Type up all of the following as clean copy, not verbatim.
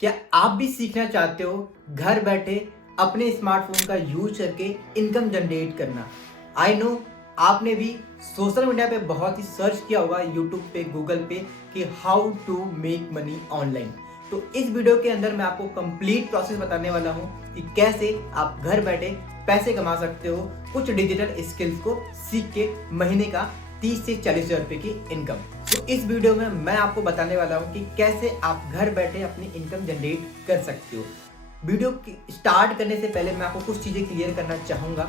क्या आप भी सीखना चाहते हो घर बैठे अपने स्मार्टफोन का यूज करके इनकम जनरेट करना? आई नो आपने भी सोशल मीडिया पे बहुत ही सर्च किया होगा, यूट्यूब पे, गूगल पे, कि how to make money online. तो इस वीडियो के अंदर मैं आपको कंप्लीट प्रोसेस बताने वाला हूँ कि कैसे आप घर बैठे पैसे कमा सकते हो कुछ डिजिटल स्किल्स को सीख के महीने का 30 से 40 हज़ार रुपए की इनकम। तो इस वीडियो में मैं आपको बताने वाला हूं कि कैसे आप घर बैठे अपनी इनकम जनरेट कर सकते हो। वीडियो स्टार्ट करने से पहले मैं आपको कुछ चीज़ें क्लियर करना चाहूँगा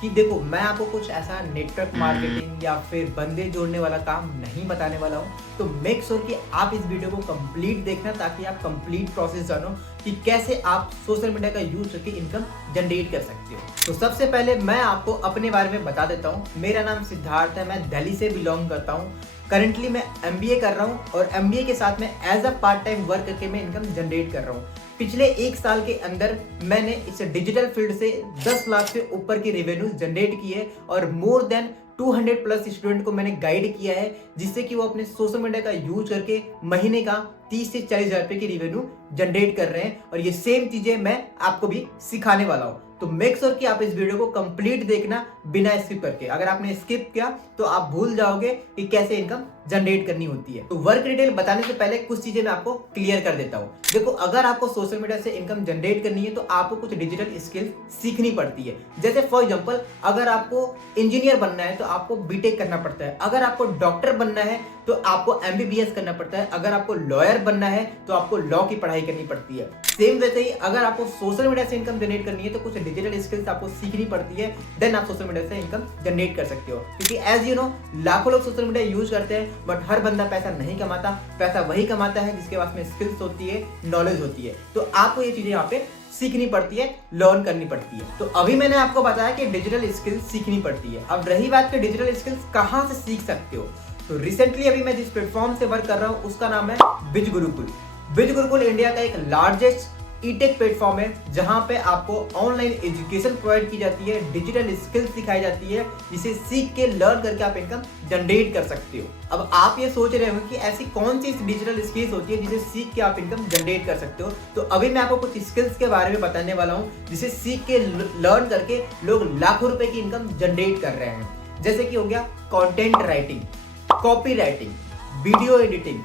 कि देखो, मैं आपको कुछ ऐसा नेटवर्क मार्केटिंग या फिर बंदे जोड़ने वाला काम नहीं बताने वाला हूँ। तो मेक श्योर कि आप इस वीडियो को कंप्लीट देखना ताकि आप कंप्लीट प्रोसेस जानो कि कैसे आप सोशल मीडिया का यूज करके इनकम जनरेट कर सकते हो। तो सबसे पहले मैं आपको अपने बारे में बता देता हूँ। मेरा नाम सिद्धार्थ है, मैं दिल्ली से बिलोंग करता हूँ। करंटली मैं MBA कर रहा हूँ और MBA के साथ में as a part time work करके मैं इनकम जनरेट कर रहा हूँ। पिछले 1 साल के अंदर मैंने इस डिजिटल फील्ड से 10 लाख से ऊपर की रेवेन्यू जनरेट की है और मोर देन 200 प्लस स्टूडेंट को मैंने गाइड किया है, जिससे कि वो अपने सोशल मीडिया का यूज करके महीने का 30 से 40 हज़ार रुपए की रेवेन्यू जनरेट कर रहे हैं। और ये सेम चीजें मैं आपको भी सिखाने वाला हूँ। तो मेक श्योर कि आप इस वीडियो को कंप्लीट देखना बिना स्किप करके। अगर आपने स्किप किया तो आप भूल जाओगे कि कैसे इनकम जनरेट करनी होती है। तो वर्क डिटेल बताने से पहले कुछ चीजें मैं आपको क्लियर कर देता हूँ। देखो, अगर आपको सोशल मीडिया से इनकम जनरेट करनी है तो आपको कुछ डिजिटल स्किल सीखनी पड़ती है। जैसे फॉर एग्जांपल, अगर आपको इंजीनियर बनना है तो आपको बीटेक करना पड़ता है। अगर आपको डॉक्टर बनना है तो आपको MBBS करना पड़ता है। अगर आपको लॉयर बनना है तो आपको लॉ की पढ़ाई करनी पड़ती है। सेम वैसे ही अगर आपको सोशल मीडिया से इनकम जनरेट करनी है तो कुछ डिजिटल स्किल्स आपको सीखनी पड़ती है, देन आप सोशल मीडिया से इनकम जनरेट कर सकते हो। क्योंकि एज यू नो, लाखों लोग सोशल मीडिया यूज करते हैं बट हर बंदा पैसा नहीं कमाता। पैसा वही कमाता है जिसके पास में स्किल्स होती है, नॉलेज होती है। तो आपको ये चीजें यहाँ पे सीखनी पड़ती है, लर्न करनी पड़ती है। तो अभी मैंने आपको बताया कि डिजिटल स्किल्स सीखनी पड़ती है। अब रही बात कि डिजिटल स्किल्स कहाँ से सीख सकते हो, तो रिसेंटली अभी मैं जिस प्लेटफॉर्म से वर्क कर रहा हूँ उसका नाम है बिज गुरुकुल। बिज गुरुकुल इंडिया का एक लार्जेस्ट ईटेक प्लेटफॉर्म है जहां पे आपको ऑनलाइन एजुकेशन प्रोवाइड की जाती है, डिजिटल स्किल्स सिखाई जाती है, जिसे सीख के लर्न करके आप इनकम जनरेट कर सकते हो। अब आप ये सोच रहे हो कि ऐसी कौन सी डिजिटल स्किल्स होती है जिसे सीख के आप इनकम जनरेट कर सकते हो। तो अभी मैं आपको कुछ स्किल्स के बारे में बताने वाला हूँ जिसे सीख के लर्न करके लोग लाखों रुपए की इनकम जनरेट कर रहे हैं। जैसे कि हो गया content writing, copy writing, video editing,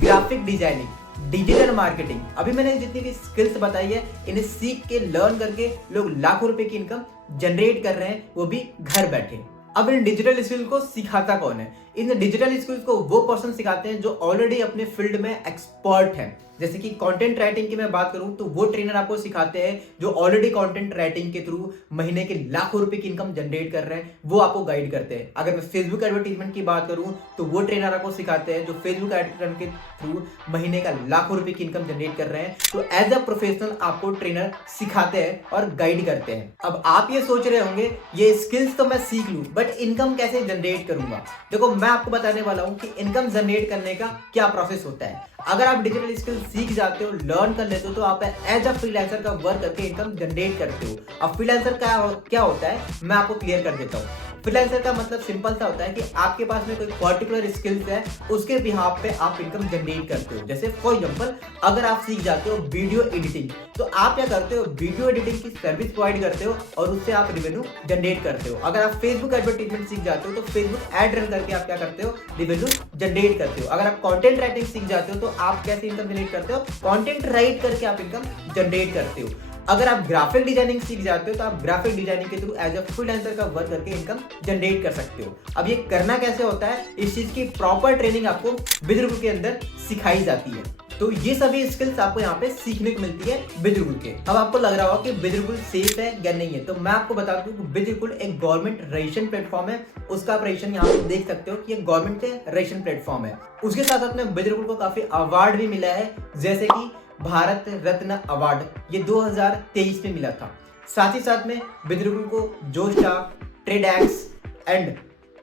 graphic designing, digital marketing. अभी मैंने जितनी भी स्किल्स बताई है, इन्हें सीख के लर्न करके लोग लाखों रुपए की इनकम जनरेट कर रहे हैं, वो भी घर बैठे। अब इन डिजिटल स्किल को सिखाता कौन है? इन डिजिटल स्किल्स को वो पर्सन सिखाते हैं जो ऑलरेडी अपने फील्ड में एक्सपर्ट है। जैसे कि कंटेंट राइटिंग की मैं बात करूं तो वो ट्रेनर आपको सिखाते हैं जो ऑलरेडी कंटेंट राइटिंग के थ्रू महीने के लाखों रुपए की इनकम जनरेट कर रहे हैं, वो आपको गाइड करते हैं। अगर मैं फेसबुक एडवर्टीजमेंट की बात करूं तो वो ट्रेनर आपको सिखाते हैं जो फेसबुक एडवर्टीजमेंट के थ्रू महीने का लाखों रुपए की इनकम जनरेट कर रहे हैं। तो एज अ प्रोफेशनल आपको ट्रेनर सिखाते हैं और गाइड करते हैं। अब आप ये सोच रहे होंगे ये स्किल्स तो मैं सीख लूं बट इनकम कैसे जनरेट करूंगा? देखो, मैं आपको बताने वाला हूं कि इनकम जनरेट करने का क्या प्रोसेस होता है। अगर आप डिजिटल स्किल सीख जाते हो, लर्न कर लेते हो, तो आप एज अ फ्रीलांसर का वर्क करके इनकम जनरेट करते हो। अब फ्रीलांसर का क्या होता है मैं आपको क्लियर कर देता हूँ। फ्रीलांसर का मतलब सिंपल सा होता है कि आपके पास में कोई पर्टिकुलर स्किल्स है, उसके बिहाफ पे आप इनकम जनरेट करते हो। जैसे फॉर एग्जांपल, अगर आप सीख जाते हो वीडियो एडिटिंग तो आप क्या करते हो, वीडियो एडिटिंग की सर्विस प्रोवाइड करते हो और उससे आप रेवेन्यू जनरेट करते हो। अगर आप फेसबुक एडवर्टीजमेंट सीख जाते हो तो फेसबुक एड रन करके आप क्या करते हो, रेवेन्यू जनरेट करते हो। अगर आप कंटेंट राइटिंग सीख जाते हो तो आप कैसे इनकम जनरेट करते हो, कंटेंट राइट करके आप इनकम जनरेट करते हो। अगर आप ग्राफिक डिजाइनिंग सीख जाते हो तो आप ग्राफिक डिजाइनिंग के थ्रू एज अ फ्रीलांसर का वर्क करके इनकम जनरेट कर सकते हो। अब ये करना कैसे होता है, इस चीज की प्रॉपर ट्रेनिंग आपको बिज गुरुकुल के अंदर सिखाई जाती है। तो ये सभी स्किल्स आपको यहाँ पे सीखने को मिलती है बिज गुरुकुल के। अब आपको लग रहा होगा कि बिज गुरुकुल सेफ है या नहीं है, तो मैं आपको बता दूं कि बिज गुरुकुल एक गवर्नमेंट रजिस्ट्रेशन प्लेटफॉर्म है। उसका आप रजिस्ट्रेशन यहाँ पे देख सकते हो कि ये गवर्नमेंट से रजिस्ट्रेशन प्लेटफॉर्म है। उसके साथ साथ में बिज गुरुकुल को काफी अवार्ड भी मिला है, जैसे कि भारत रत्न अवार्ड, ये 2023 में मिला था। साथ ही साथ में बिज गुरुकुल को जोस्टाक, ट्रेडएक्स एंड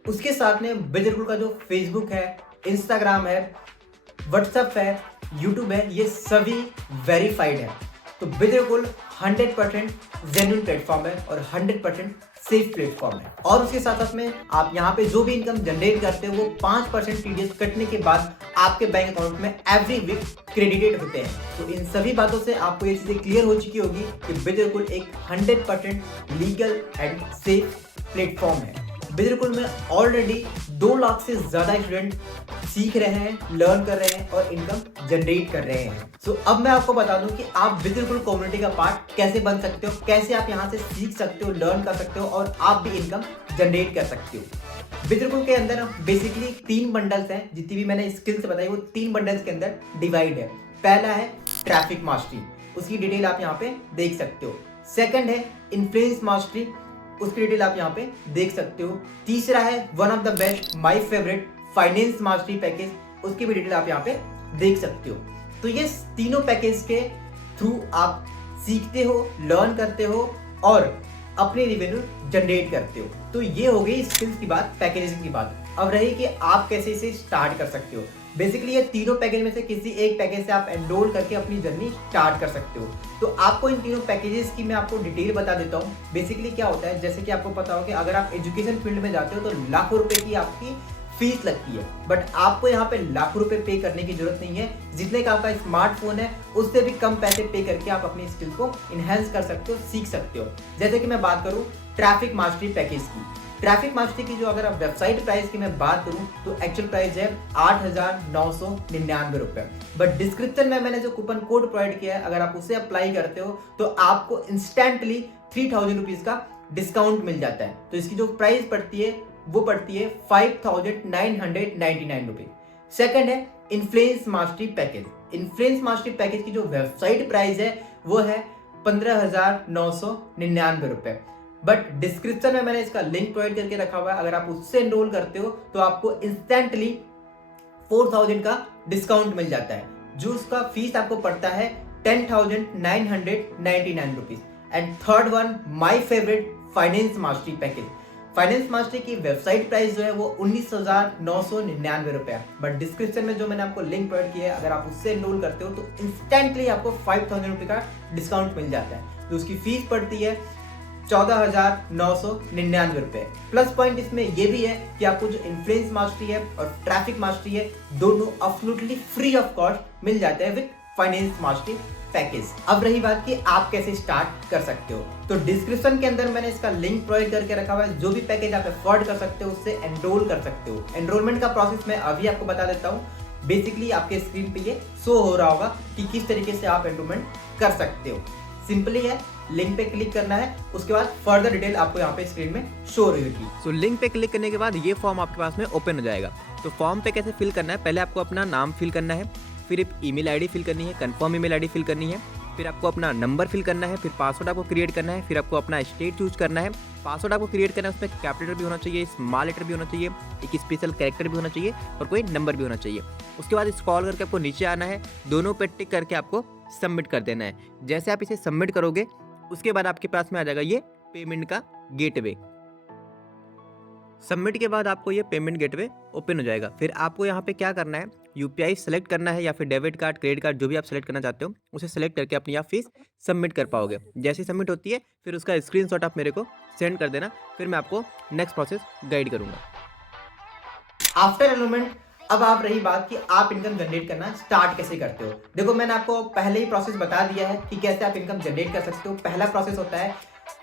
उसके साथ में बिज गुरुकुल का जो फेसबुक है, इंस्टाग्राम है, व्हाट्सएप है, यूट्यूब है, ये सभी वेरीफाइड है। तो बिज गुरुकुल 100% जेन्युइन प्लेटफॉर्म है और 100% सेफ प्लेटफॉर्म है। और उसके साथ साथ में आप यहाँ पे जो भी इनकम जनरेट करते हो वो 5% टीडीएस कटने के बाद आपके बैंक अकाउंट में एवरी वीक क्रेडिटेड होते हैं। तो इन सभी बातों से आपको ये चीजें क्लियर हो चुकी होगी कि बिजरकुल एक 100% लीगल एंड सेफ प्लेटफॉर्म है। बिजरकुल में ऑलरेडी 2 लाख से ज्यादा स्टूडेंट सीख रहे हैं, लर्न कर रहे हैं और इनकम जनरेट कर रहे हैं। सो अब मैं आपको बता दूं कि आप बिजरकुल कम्युनिटी का पार्ट कैसे बन सकते हो, कैसे आप यहाँ से सीख सकते हो, लर्न कर सकते हो और आप भी इनकम जनरेट कर सकते हो। बिजरकुल के अंदर बेसिकली 3 बंडल्स हैं, जितनी भी मैंने स्किल्स बताई वो 3 बंडल्स के अंदर डिवाइड है। पहला है ट्रैफिक मास्टरी, उसकी डिटेल आप यहाँ पे देख सकते हो। सेकंड है इन्फ्लुएंस मास्टरी, उसकी डिटेल आप यहाँ पे देख सकते हो। तीसरा है one of the best my favourite finance mastery package, उसकी भी डिटेल आप यहाँ पे देख सकते हो। तो ये तीनों पैकेज के थ्रू आप सीखते हो, लर्न करते हो और अपनी रेवेन्यू जनरेट करते हो। तो ये हो गई स्किल्स की बात, पैकेजेस की बात। अब रही कि आप कैसे इसे स्टार्ट कर सकते हो। बेसिकली ये तीनों पैकेज में से किसी एक पैकेज से आप एनरोल करके अपनी जर्नी स्टार्ट कर सकते हो। तो आपको इन तीनों पैकेजेस की मैं आपको डिटेल बता देता हूँ। बेसिकली क्या होता है, जैसे कि आपको पता हो कि अगर आप एजुकेशन फील्ड में जाते हो तो लाखों रुपए की आपकी फीस लगती है, बट आपको यहाँ पे लाखों रुपए पे करने की जरूरत नहीं है। जितने का आपका स्मार्टफोन है उससे भी कम पैसे पे करके आप अपनी स्किल को इनहेंस कर सकते हो, सीख सकते हो। जैसे कि मैं बात करूँ ट्रैफिक मास्टरी पैकेज की। ट्रैफिक मास्टरी की जो अगर आप वेबसाइट प्राइस की मैं बात करूं तो एक्चुअल प्राइस है 8,999 रुपए, बट डिस्क्रिप्शन में मैंने जो कूपन कोड प्रोवाइड किया है अगर आप उसे अप्लाई करते हो तो आपको इंस्टेंटली 3,000 रुपीज का डिस्काउंट मिल जाता है। तो इसकी जो प्राइस पड़ती है वो पड़ती है 5,999 रुपीज। सेकेंड है influence mastery package. Influence mastery package की जो वेबसाइट प्राइस है वो है 15,999 रुपए, बट डिस्क्रिप्शन में मैंने इसका लिंक प्रोवाइड करके रखा हुआ है। अगर आप उससे एनरोल करते हो तो आपको इंस्टेंटली 4,000 का डिस्काउंट मिल जाता है, जो उसका फीस आपको पड़ता है 10,999 rupees. And third one my favourite finance mastery package. Finance mastery की वेबसाइट प्राइस जो है वो 19,999 रुपए है, बट डिस्क्रिप्शन में जो मैंने आपको लिंक प्रोवाइड किया है अगर आप उससे एनरोल करते हो तो इंस्टेंटली आपको 5,000 रुपए का डिस्काउंट मिल जाता है। तो उसकी फीस पड़ती है 14,999 रुपए। प्लस पॉइंट इसमें यह भी है कि आपको जो इन्फ्लुएंस मास्टरी है और ट्रैफिक मास्टरी है दोनों एब्सोल्युटली फ्री ऑफ कॉस्ट मिल जाते हैं विद फाइनेंस मास्टरी पैकेज। अब रही बात कि आप कैसे स्टार्ट कर सकते हो, तो डिस्क्रिप्शन के अंदर मैंने इसका लिंक प्रोवाइड करके रखा हुआ है। जो भी पैकेज आप अफोर्ड कर सकते हो उससे एनरोल कर सकते हो। एनरोलमेंट का प्रोसेस मैं अभी आपको बता देता हूँ। बेसिकली आपके स्क्रीन पे ये शो हो रहा होगा कि किस तरीके से आप एनरोलमेंट कर सकते हो। सिंपली है, लिंक पे क्लिक करना है, उसके बाद फर्दर डिटेल आपको यहाँ पे स्क्रीन में शो हो रही होगी। सो लिंक पे क्लिक करने के बाद ये फॉर्म आपके पास में ओपन हो जाएगा। तो फॉर्म पे कैसे फिल करना है, पहले आपको अपना नाम फिल करना है, फिर एक ईमेल आईडी फिल करनी है, कंफर्म ईमेल आईडी फिल करनी है, फिर आपको अपना नंबर फिल करना है, फिर पासवर्ड आपको क्रिएट करना है, फिर आपको अपना स्टेट चूज करना है। पासवर्ड आपको क्रिएट करना है, उसमें कैपिटल भी होना चाहिए, स्मॉल लेटर भी होना चाहिए, एक स्पेशल कैरेक्टर भी होना चाहिए और कोई नंबर भी होना चाहिए। उसके बाद स्क्रॉल करके आपको नीचे आना है, दोनों पे टिक करके आपको सबमिट कर देना है। जैसे आप इसे सबमिट करोगे उसके बाद आपके पास में आ जाएगा ये पेमेंट का गेटवे। सबमिट के बाद आपको ये पेमेंट गेटवे ओपन हो जाएगा। फिर आपको यहाँ पे क्या करना है, यूपीआई सेलेक्ट करना है या फिर डेबिट कार्ड, क्रेडिट कार्ड, जो भी आप सेलेक्ट करना चाहते हो उसे सेलेक्ट करके अपनी आप फीस सबमिट कर पाओगे। जैसे ही सबमिट होती है फिर उसका स्क्रीनशॉट आप मेरे को सेंड कर देना, फिर मैं आपको नेक्स्ट प्रोसेस गाइड करूँगा। आफ्टर एनरोलमेंट अब आप रही बात कि आप इनकम जनरेट करना स्टार्ट कैसे करते हो। देखो मैंने आपको पहले ही प्रोसेस बता दिया है कि कैसे आप इनकम जनरेट कर सकते हो। पहला प्रोसेस होता है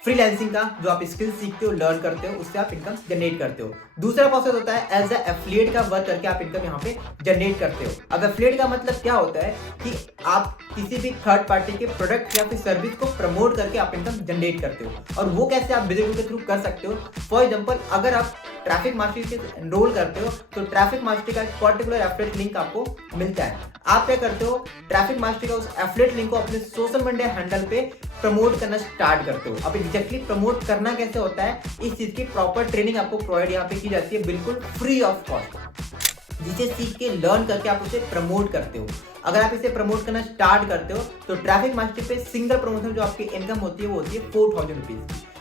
फ्रीलांसिंग का, जो आप स्किल सीखते हो, लर्न करते हो, उससे आप इनकम जनरेट करते हो। दूसरा प्रोसेस होता है एज ए एफिलिएट का वर्क करके आप इनकम यहाँ पे जनरेट करते हो। अब एफिलिएट का मतलब क्या होता है कि आप किसी भी थर्ड पार्टी के प्रोडक्ट या फिर सर्विस को प्रमोट करके आप इनकम जनरेट करते हो। और वो कैसे आप बिजनेस के थ्रू कर सकते हो। फॉर एग्जाम्पल अगर आप ट्रैफिक मास्टरी से एनरोल करते हो तो ट्रैफिक मास्टरी का एक पर्टिकुलर एफिलिएट लिंक आपको मिलता है। आप क्या करते हो, ट्रैफिक मास्टरी का उस एफिलिएट लिंक को अपने सोशल मीडिया हैंडल पे प्रमोट करना स्टार्ट करते हो। अब एग्जैक्टली प्रमोट करना कैसे होता है, इस चीज की प्रॉपर ट्रेनिंग आपको प्रोवाइड यहाँ पे की जाती है बिल्कुल फ्री ऑफ कॉस्ट, जिसे सीख के लर्न करके आप उसे प्रमोट करते हो। अगर आप इसे प्रमोट करना स्टार्ट करते हो तो ट्रैफिक मास्टरी पे सिंगल प्रमोशन जो आपकी इनकम होती है वो होती है 4,000 रुपीज।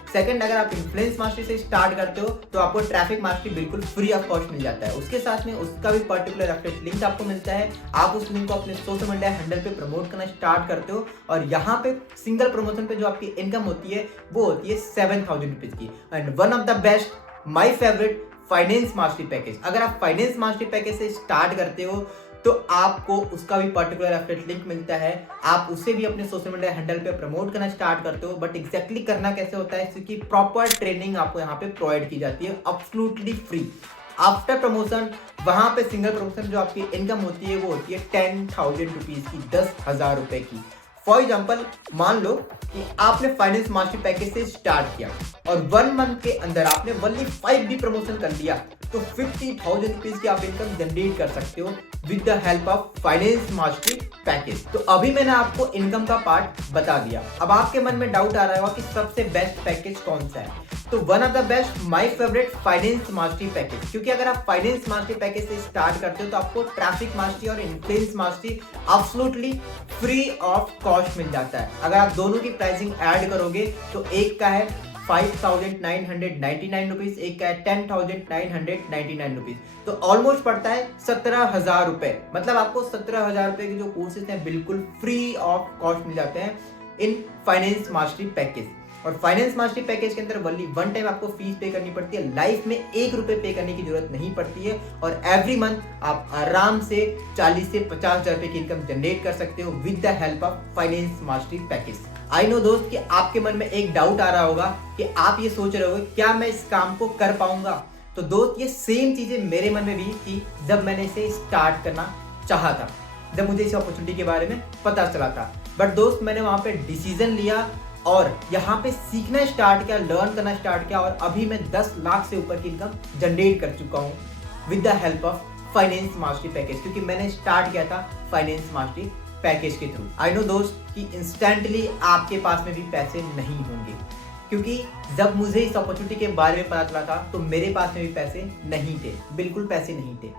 सेकंड, अगर आप इन्फ्लुएंस मास्टरी से स्टार्ट करते हो तो आपको ट्रैफिक मास्टरी बिल्कुल फ्री ऑफ कॉस्ट मिल जाता है। उसके साथ में उसका भी पर्टिकुलर एफिलिएट लिंक आपको मिलता है। आप उस लिंक को अपने सोशल मीडिया हैंडल पे प्रमोट करना स्टार्ट करते हो और यहाँ पे सिंगल प्रमोशन पे जो आपकी इनकम होती है वो होती है 7,000 रुपीज की। And one of the best, my favourite, finance mastery package. अगर आप फाइनेंस मास्टरी पैकेज से स्टार्ट करते हो तो आपको उसका भी पर्टिकुलर एफिलिएट लिंक मिलता है। आप उसे भी अपने सोशल मीडिया हैंडल पे प्रमोट करना स्टार्ट करते हो। बट एग्जैक्टली करना कैसे होता है, क्योंकि प्रॉपर ट्रेनिंग आपको यहाँ पे प्रोवाइड की जाती है एब्सोल्युटली फ्री। आफ्टर प्रमोशन वहां पे सिंगल प्रमोशन जो आपकी इनकम होती है वो होती है 10,000 रुपीज की, 10,000 रुपए की। फॉर एग्जाम्पल, मान लो कि आपने फाइनेंस मास्टरी पैकेज से स्टार्ट किया और 1 मंथ के अंदर आपने वनली 5 भी प्रमोशन कर लिया तो 50,000 रुपीज की आप इनकम जनरेट कर सकते हो with the help of finance mastery package. तो अभी मैंने आपको इनकम का पार्ट बता दिया। अब आपके मन में डाउट आ रहा होगा कि सबसे बेस्ट पैकेज कौन सा है। तो one of the best, my favourite, finance mastery package. क्योंकि अगर आप फाइनेंस मास्टरी पैकेज से स्टार्ट करते हो तो आपको ट्रैफिक मास्टरी और influence mastery absolutely free of cost मिल जाता है। अगर आप दोनों की प्राइसिंग ऐड करोगे तो एक का है 5,999 रुपीज, एक का है 10,999 रुपीज। तो ऑलमोस्ट पड़ता है 17,000 रुपए। मतलब आपको 17,000 रुपए के जो कोर्सेज हैं बिल्कुल फ्री ऑफ कॉस्ट मिल जाते हैं इन फाइनेंस मास्टरी पैकेज। और फाइनेंस मास्टरी पैकेज के अंदर वनली 1 टाइम आपको फीस पे करनी पड़ती है। लाइफ में 1 रुपए पे करने की जरूरत नहीं पड़ती है और एवरी मंथ आप आराम से 40 से 50,000 रुपए की इनकम जनरेट कर सकते हो with the help of finance mastery package. I know दोस्त कि आपके मन में एक डाउट आ रहा होगा कि आप ये सोच रहे हो क्या मैं इस काम को कर पाऊंगा। तो दोस्त, ये सेम चीजें मेरे मन में भी थी जब मैंने इसे स्टार्ट करना चाहा था, जब मुझे इस अपॉर्चुनिटी के बारे में पता चला था। बट दोस्त, मैंने वहां पे डिसीजन लिया और यहाँ पे सीखना स्टार्ट किया, लर्न करना स्टार्ट किया और अभी मैं 10 लाख से ऊपर की इनकम जनरेट कर चुका हूँ with the help of finance mastery package, क्योंकि मैंने स्टार्ट किया था फाइनेंस मास्टरी पैकेज के थ्रू। आई नो दोस्त कि इंस्टेंटली आपके पास में भी पैसे नहीं होंगे, क्योंकि जब मुझे इस अपॉर्चुनिटी के बारे में पता चला था तो मेरे पास में भी पैसे नहीं थे, बिल्कुल पैसे नहीं थे।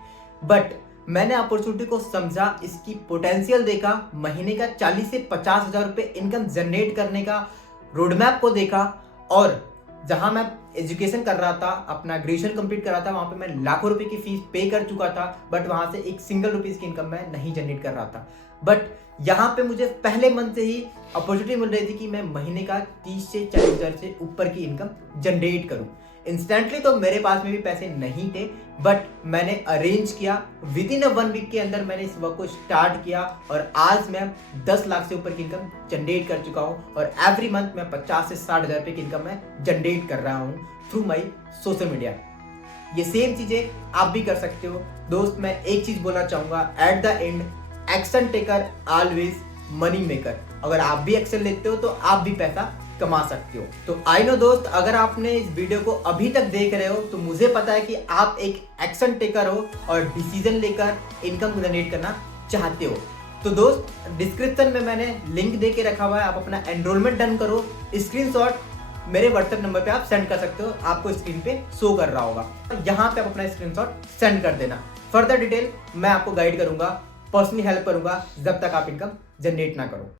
बट मैंने अपॉर्चुनिटी को समझा, इसकी पोटेंशियल देखा, महीने का 40 से 50,000 रुपए इनकम जनरेट करने का रोडमैप को देखा और जहां मैं एजुकेशन कर रहा था, अपना ग्रेजुएशन कंप्लीट कर रहा था, वहां पे मैं लाखों रुपए की फीस पे कर चुका था। बट वहां से एक सिंगल रुपीज की इनकम मैं नहीं जनरेट कर रहा था। बट यहाँ पे मुझे पहले मंथ से ही अपॉर्चुनिटी मिल रही थी कि मैं महीने का 30 से 40,000 से ऊपर की इनकम जनरेट करूं। इंस्टेंटली तो मेरे पास में भी पैसे नहीं थे, बट मैंने अरेंज किया। विद इन 1 वीक के अंदर मैंने इस वर्क को स्टार्ट किया और आज मैं 10 लाख से ऊपर की इनकम जनरेट कर चुका हूं और एवरी मंथ मैं 50 से 60,000 रुपए की इनकम मैं जनरेट कर रहा हूं थ्रू माई सोशल मीडिया। ये सेम चीजें आप भी कर सकते हो। दोस्त, मैं एक चीज बोलना चाहूंगा, at the end action taker always money maker. अगर आप भी एक्शन लेते हो तो आप भी पैसा कमा सकते हो। तो आई नो दोस्त, अगर आपने इस वीडियो को अभी तक देख रहे हो तो मुझे पता है कि आप एक एक्शन टेकर हो और डिसीजन लेकर इनकम जनरेट करना चाहते हो। तो दोस्त, डिस्क्रिप्शन में मैंने लिंक दे के रखा हुआ है, आप अपना एनरोलमेंट डन करो। स्क्रीनशॉट मेरे व्हाट्सएप नंबर पे आप सेंड कर सकते हो, आपको स्क्रीन पे शो कर रहा होगा। यहाँ पे आप अपना स्क्रीनशॉट सेंड कर देना। फर्दर डिटेल मैं आपको गाइड करूंगा, पर्सनली हेल्प करूंगा जब तक आप इनकम जनरेट ना करो।